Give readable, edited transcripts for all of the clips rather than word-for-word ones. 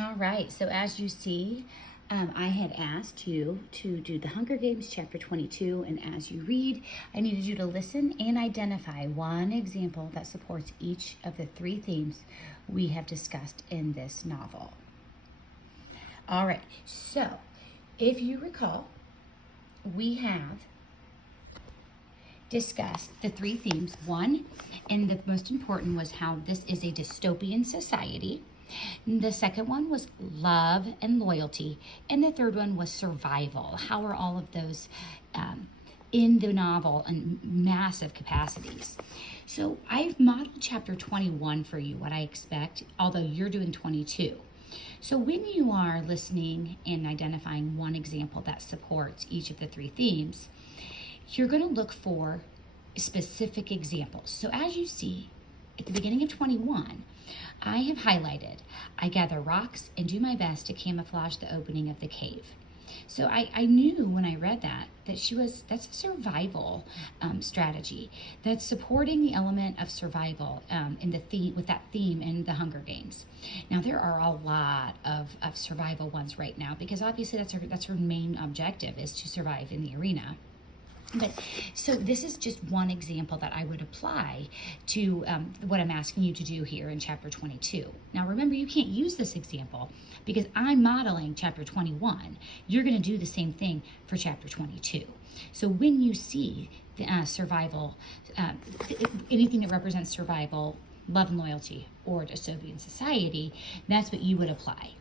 All right, so as you see, I had asked you to do the Hunger Games chapter 22, and as you read, I needed you to listen and identify one example that supports each of the three themes we have discussed in this novel. All right, so if you recall, we have discussed the three themes. One, and the most important, was how this is a dystopian society. The second one was love and loyalty. And the third one was survival. How are all of those in the novel in massive capacities? So I've modeled chapter 21 for you, what I expect, although you're doing 22. So when you are listening and identifying one example that supports each of the three themes, you're going to look for specific examples. So as you see, at the beginning of 21, I have highlighted, I gather rocks and do my best to camouflage the opening of the cave. So I knew when I read that's a survival strategy that's supporting the element of survival in the theme, with that theme in the Hunger Games. Now there are a lot of survival ones right now, because obviously that's her main objective, is to survive in the arena. But so this is just one example that I would apply to what I'm asking you to do here in chapter 22. Now remember, you can't use this example because I'm modeling chapter 21. You're going to do the same thing for chapter 22. So when you see the survival, anything that represents survival, love and loyalty, or dystopian society, that's what you would apply.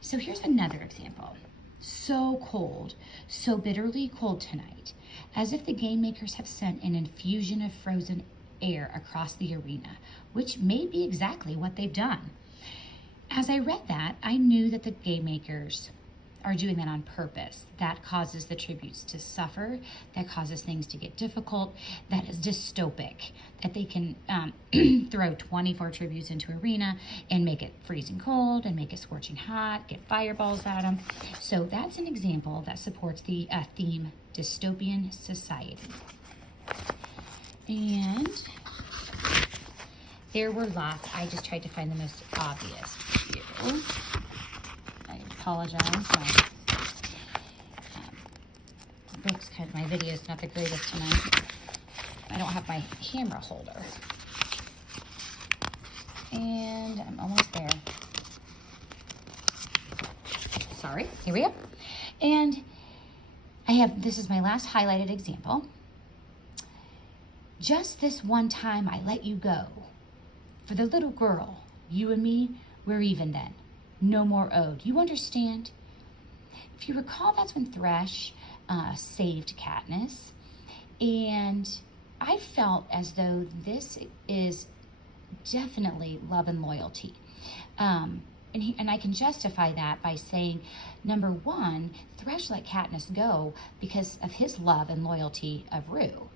So here's another example. So cold, so bitterly cold tonight, as if the game makers have sent an infusion of frozen air across the arena, which may be exactly what they've done. As I read that, I knew that the game makers are doing that on purpose. That causes the tributes to suffer, that causes things to get difficult, that is dystopic, that they can throw 24 tributes into arena and make it freezing cold and make it scorching hot, get fireballs at them. So that's an example that supports the theme dystopian society. And there were lots. I just tried to find the most obvious few. I apologize. My video is not the greatest tonight. I don't have my camera holder. And I'm almost there. Sorry, here we go. And this is my last highlighted example. Just this one time I let you go. For the little girl, you and me, we're even then. No more owed. You understand? If you recall, that's when Thresh saved Katniss. And I felt as though this is definitely love and loyalty. And I can justify that by saying, number one, Thresh let Katniss go because of his love and loyalty of Rue.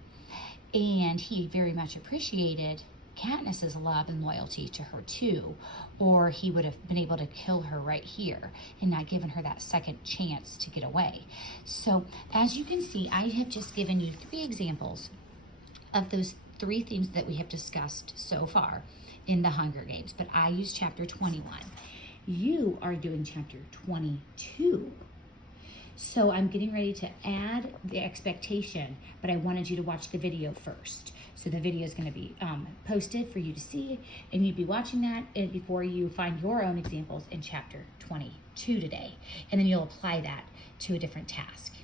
And he very much appreciated Katniss's love and loyalty to her too, or he would have been able to kill her right here and not given her that second chance to get away. So as you can see, I have just given you three examples of those three themes that we have discussed so far in the Hunger Games, but I use chapter 21. You are doing chapter 22. So I'm getting ready to add the expectation, but I wanted you to watch the video first. So the video is going to be posted for you to see, and you'd be watching that before you find your own examples in chapter 22 today. And then you'll apply that to a different task.